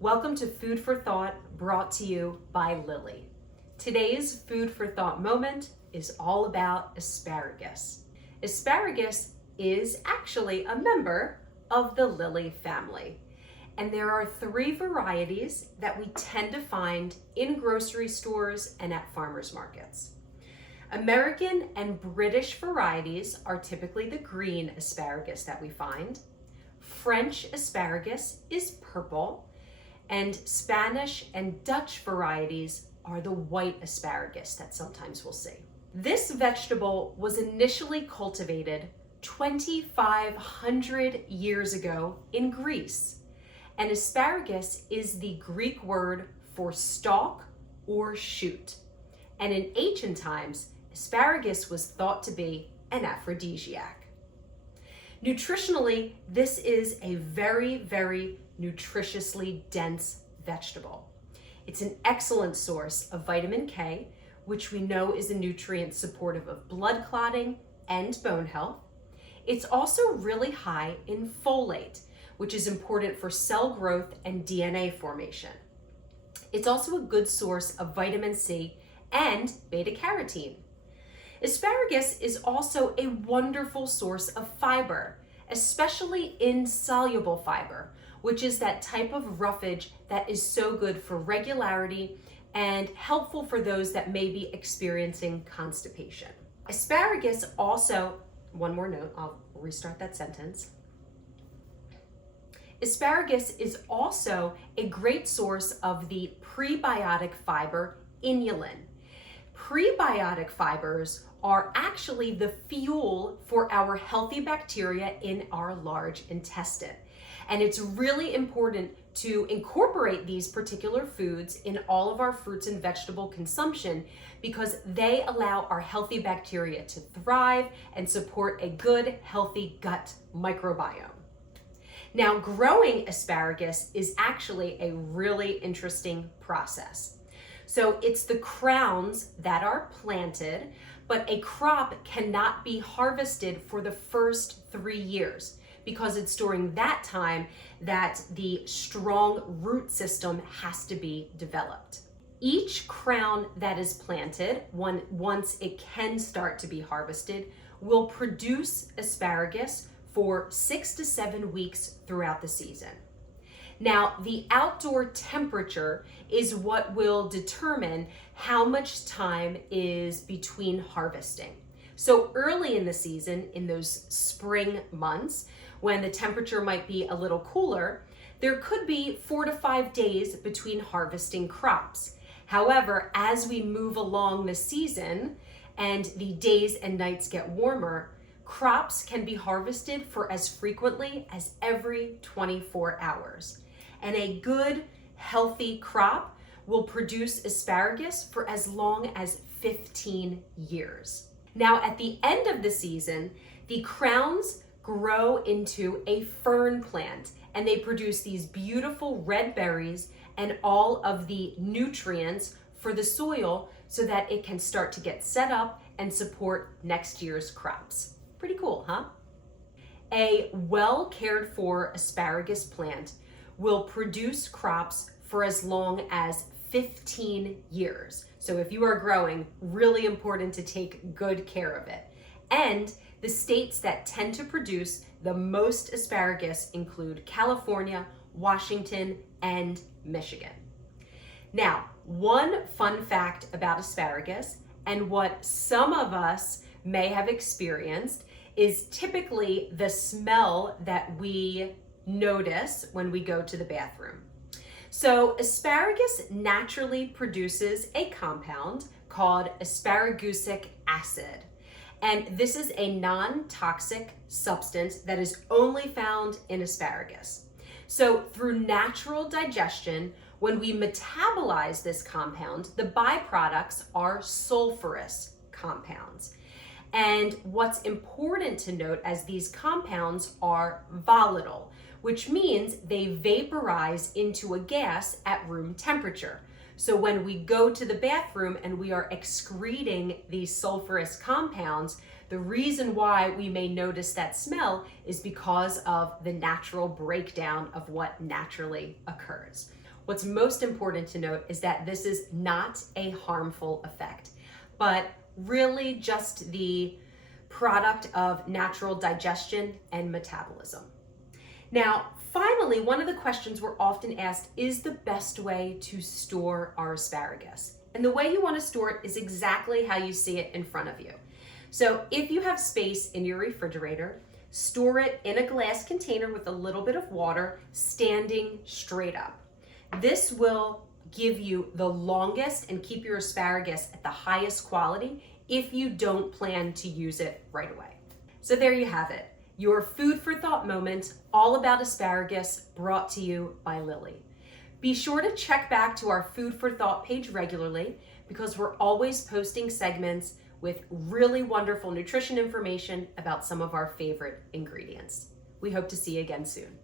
Welcome to Food for Thought, brought to you by Lilly. Today's Food for Thought moment is all about asparagus. Asparagus is actually a member of the Lilly family, and there are 3 varieties that we tend to find in grocery stores and at farmers markets. American and British varieties are typically the green asparagus that we find. French asparagus is purple, and Spanish and Dutch varieties are the white asparagus that sometimes we'll see. This vegetable was initially cultivated 2,500 years ago in Greece, and asparagus is the Greek word for stalk or shoot. And in ancient times, asparagus was thought to be an aphrodisiac. Nutritionally, this is a very, very nutritiously dense vegetable. It's an excellent source of vitamin K, which we know is a nutrient supportive of blood clotting and bone health. It's also really high in folate, which is important for cell growth and DNA formation. It's also a good source of vitamin C and beta carotene. Asparagus is also a wonderful source of fiber, especially insoluble fiber, which is that type of roughage that is so good for regularity and helpful for those that may be experiencing constipation. Asparagus also, one more note, I'll restart that sentence. Asparagus is also a great source of the prebiotic fiber inulin. Prebiotic fibers are actually the fuel for our healthy bacteria in our large intestine. And it's really important to incorporate these particular foods in all of our fruits and vegetable consumption because they allow our healthy bacteria to thrive and support a good, healthy gut microbiome. Now, growing asparagus is actually a really interesting process. So it's the crowns that are planted, but a crop cannot be harvested for the first 3 years because it's during that time that the strong root system has to be developed. Each crown that is planted, once it can start to be harvested, will produce asparagus for 6 to 7 weeks throughout the season. Now, the outdoor temperature is what will determine how much time is between harvesting. So early in the season, in those spring months, when the temperature might be a little cooler, there could be 4 to 5 days between harvesting crops. However, as we move along the season and the days and nights get warmer, crops can be harvested for as frequently as every 24 hours. And a good, healthy crop will produce asparagus for as long as 15 years. Now, at the end of the season, the crowns grow into a fern plant, and they produce these beautiful red berries and all of the nutrients for the soil so that it can start to get set up and support next year's crops. Pretty cool, huh? A well cared for asparagus plant will produce crops for as long as 15 years. So if you are growing, really important to take good care of it. And the states that tend to produce the most asparagus include California, Washington, and Michigan. Now, one fun fact about asparagus and what some of us may have experienced is typically the smell that we notice when we go to the bathroom. So asparagus naturally produces a compound called asparagusic acid. And this is a non-toxic substance that is only found in asparagus. So through natural digestion, when we metabolize this compound, the byproducts are sulfurous compounds. And what's important to note as these compounds are volatile, which means they vaporize into a gas at room temperature. So when we go to the bathroom and we are excreting these sulfurous compounds, the reason why we may notice that smell is because of the natural breakdown of what naturally occurs. What's most important to note is that this is not a harmful effect, but really just the product of natural digestion and metabolism. Now, finally, one of the questions we're often asked is the best way to store our asparagus. And the way you want to store it is exactly how you see it in front of you. So if you have space in your refrigerator, store it in a glass container with a little bit of water, standing straight up. This will give you the longest and keep your asparagus at the highest quality if you don't plan to use it right away. So there you have it, your food for thought moment all about asparagus, brought to you by Lilly. Be sure to check back to our food for thought page regularly, because we're always posting segments with really wonderful nutrition information about some of our favorite ingredients. We hope to see you again soon.